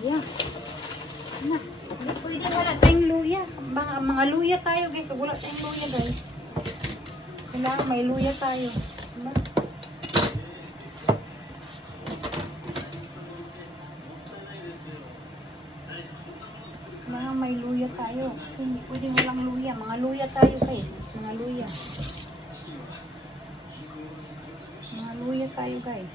luya. Ano? Pwede wala tayong luya. Mga luya tayo guys. Pag wala tayong luya guys. Kailangan may luya tayo. Diba? Kailangan may luya tayo. Kasi hindi pwedeng walang luya. Mga luya tayo guys. Mga luya. Mga luya tayo guys.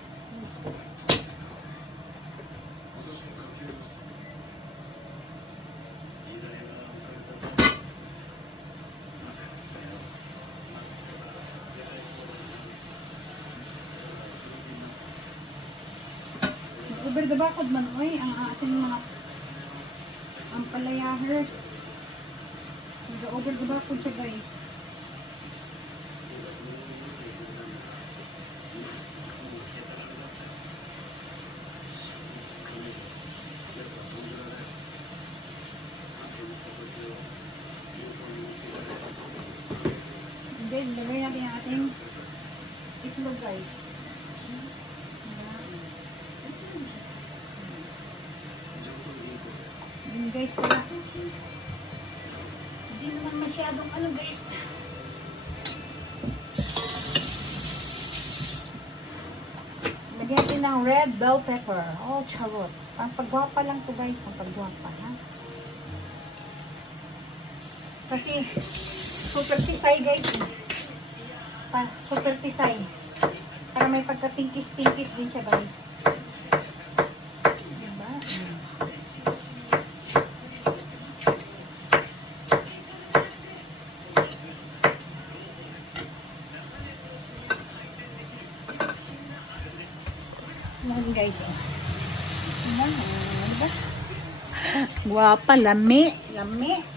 Over the bakod man, oy, ang ating mga ampalayahers. Over the bakod siya guys. And then, lagay natin ang ating itlog guys. Yun guys pala. Hindi naman masyadong ano guys. Lagyan natin ng red bell pepper. Oh, charot. Ang pagwapa lang to guys. Ang pagwapa ha. Kasi super tisay guys. Super tisay. Para may pagka-pinkis-pinkis din siya guys. Diba? Yan guys. Yan. Diba? Guwapa. Lami. Lami.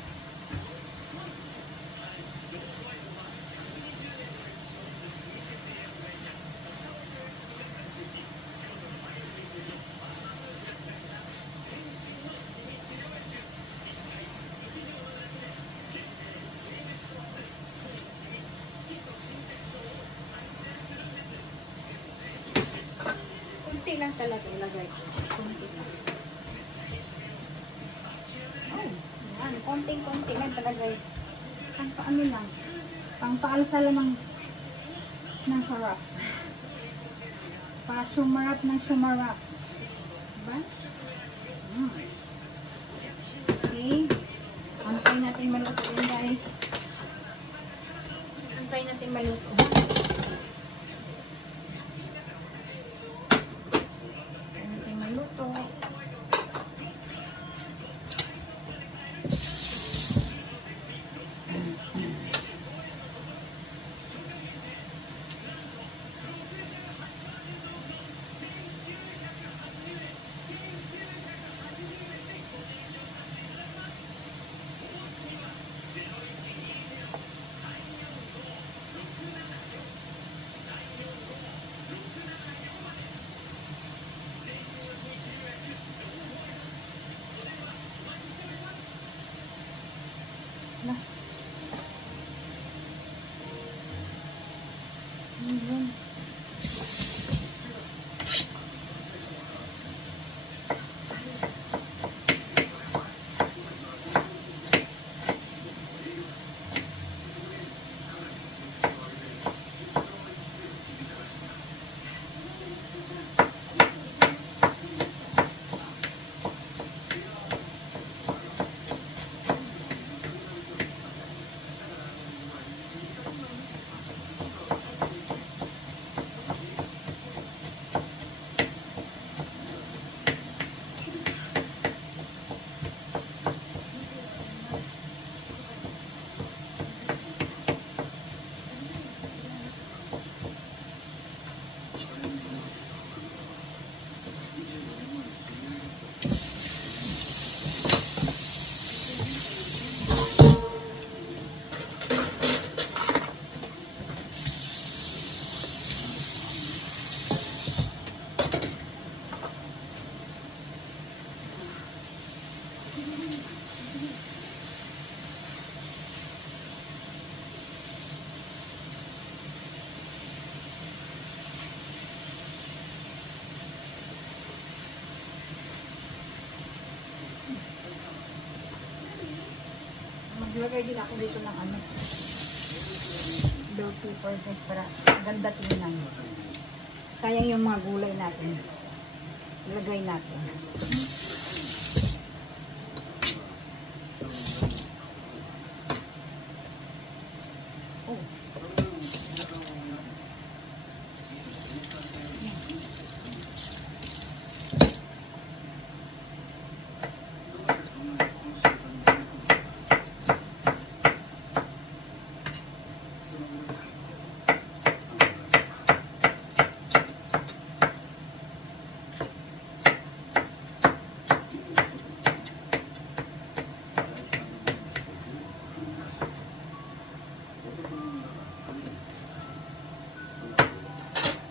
Kunti lang talaga ilagay. Kunti lang. Oh, yan. Konting-konti lang talaga guys. Pang paano lang. Pang paalsa lang ng sarap. Para sumarap ng sumarap. Diba? Okay. Antay natin maluto yun guys. Antay natin maluto. Na. Ayan. Lagay din ako dito ng ano. Bell pepper guys para ganda tingnan. Sayang yung mga gulay natin. Ilagay natin. Oh.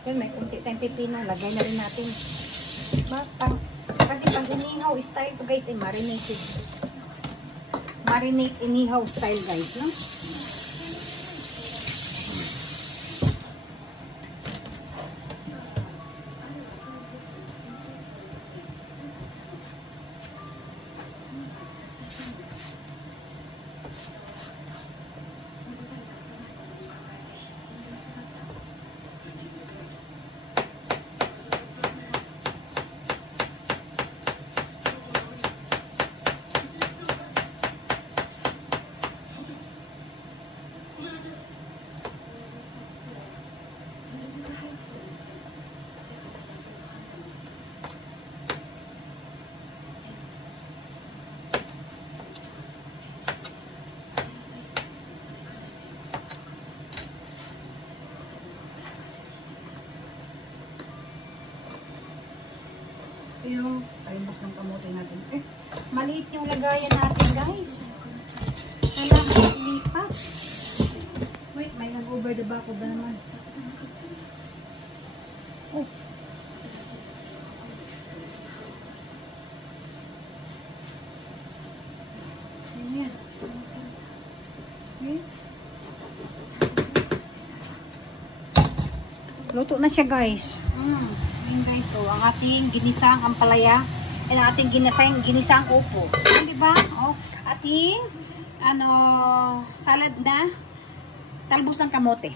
Yun, may kunti tayong pipino. Lagay na rin natin. Kasi pag inihaw style to guys, marinated. Marinate inihaw style guys, no? Yung palimos ng kamote natin. Maliit yung lagayan natin guys. Kailangan lipat. Wait, may nag-over the back of the naman. Oh. Ayan. Okay. Luto na siya guys. Ayan guys, so ang ating ginisang ampalaya, ang ating ginisang upo. Di ba? Oh, ating salad na talbos ng kamote.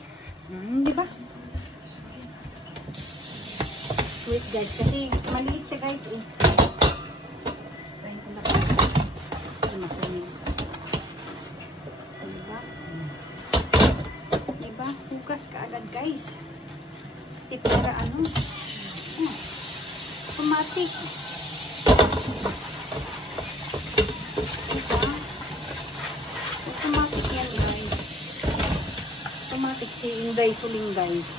Di ba? Wait guys, kasi maliit siya guys eh. Diba? Hukas ka agad guys. Kasi para ano, automatic. Diba? Automatic yan guys. Automatic si Inday Suling guys.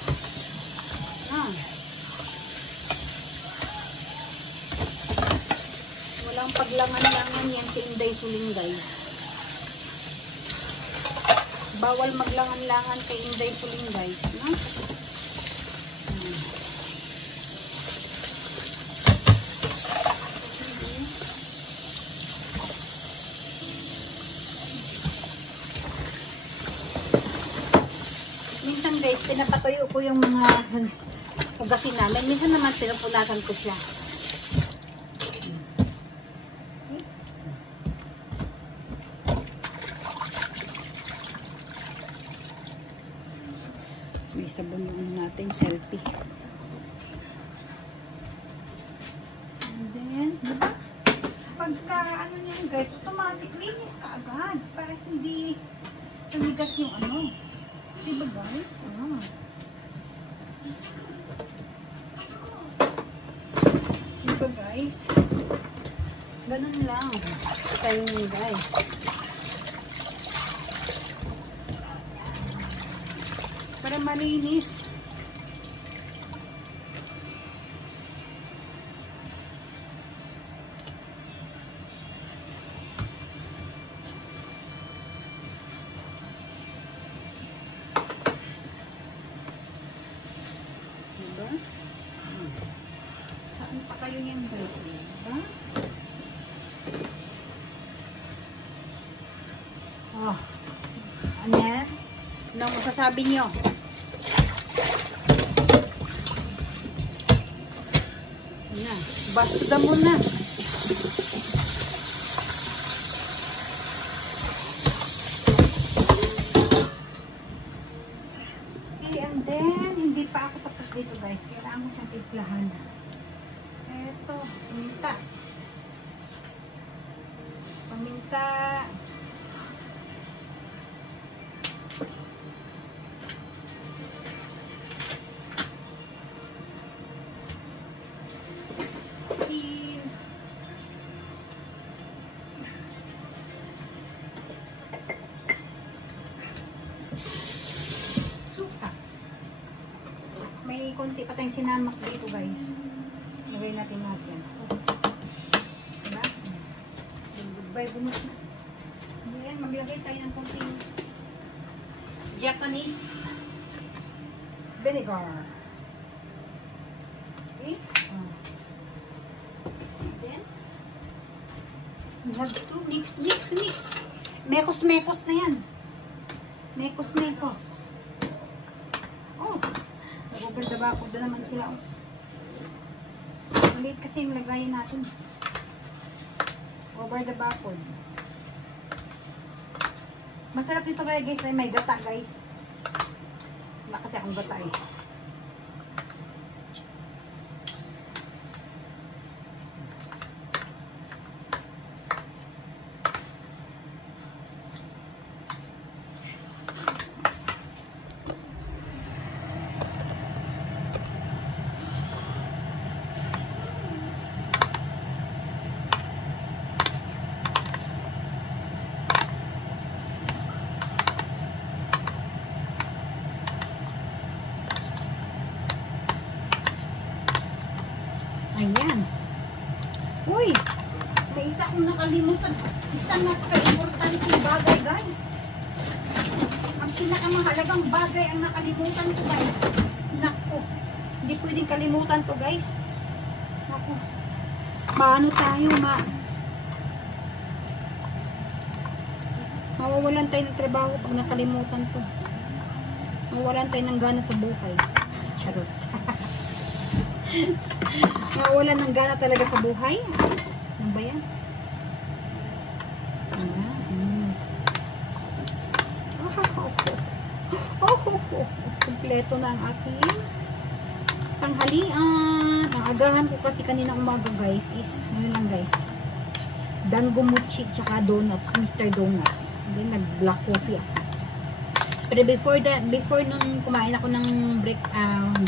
Walang paglangan-langan yan si Inday Suling guys. Bawal maglangan-langan kay Inday Suling guys. No? Minsan guys, pinapatuyo ko yung mga hugasin namin. Minsan naman pinupunasan ko siya. May sabon natin, selfie. And then, diba? Pagka, ano yan guys, automatic, linis ka agad. Para hindi tumigas yung ano. Diba guys? Diba guys? Ganun lang. Tayo guys. Para malinis. Diba? Saan pa kayo yan guys? Diba? Oh. Ano yan? Anong masasabi nyo? Na, basta mo na. Ayan. Ito, paminta. Paminta. May konti pa tayong sinamak dito guys. Lagay natin natin. Diba? Goodbye bunot na. Ayan, maglagay tayo ng konting Japanese vinegar. Okay? Then, we have to mix. Mekos na yan. Mekos. Oh, nag-over ba ako? Doon naman sila. Maliit kasi yung lagayin natin. Over the backward. Masarap dito kaya guys, may gata guys. Wala kasi akong gata eh. Ayan. Uy! May isa akong nakalimutan. Isa napaka-importante bagay, guys. Ang pinakamahalagang bagay ang nakalimutan ko, guys. Naku. Hindi pwedeng kalimutan to, guys. Naku. Maano tayo, mawawalan tayo ng trabaho pag nakalimutan to. Mawawalan tayo ng gana sa buhay. Charot. Mawawalan ng gana talaga sa buhay. Ano ba yan? Kompleto na ang ating tanghalian. Ang agahan ko kasi kanina umaga guys is, yun lang guys, dango mochi tsaka donuts, Mr. Donuts. Then nag-black coffee ako. Pero before nun kumain ako ng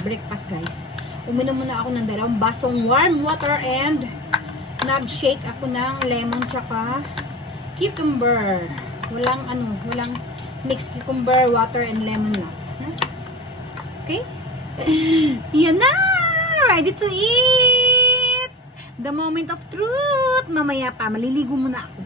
breakfast guys, uminom muna ako ng 2 basong warm water and nag-shake ako ng lemon tsaka cucumber. Walang mixed cucumber, water and lemon lang. Okay? Yan na! Ready to eat! The moment of truth! Mamaya pa, maliligo muna ako.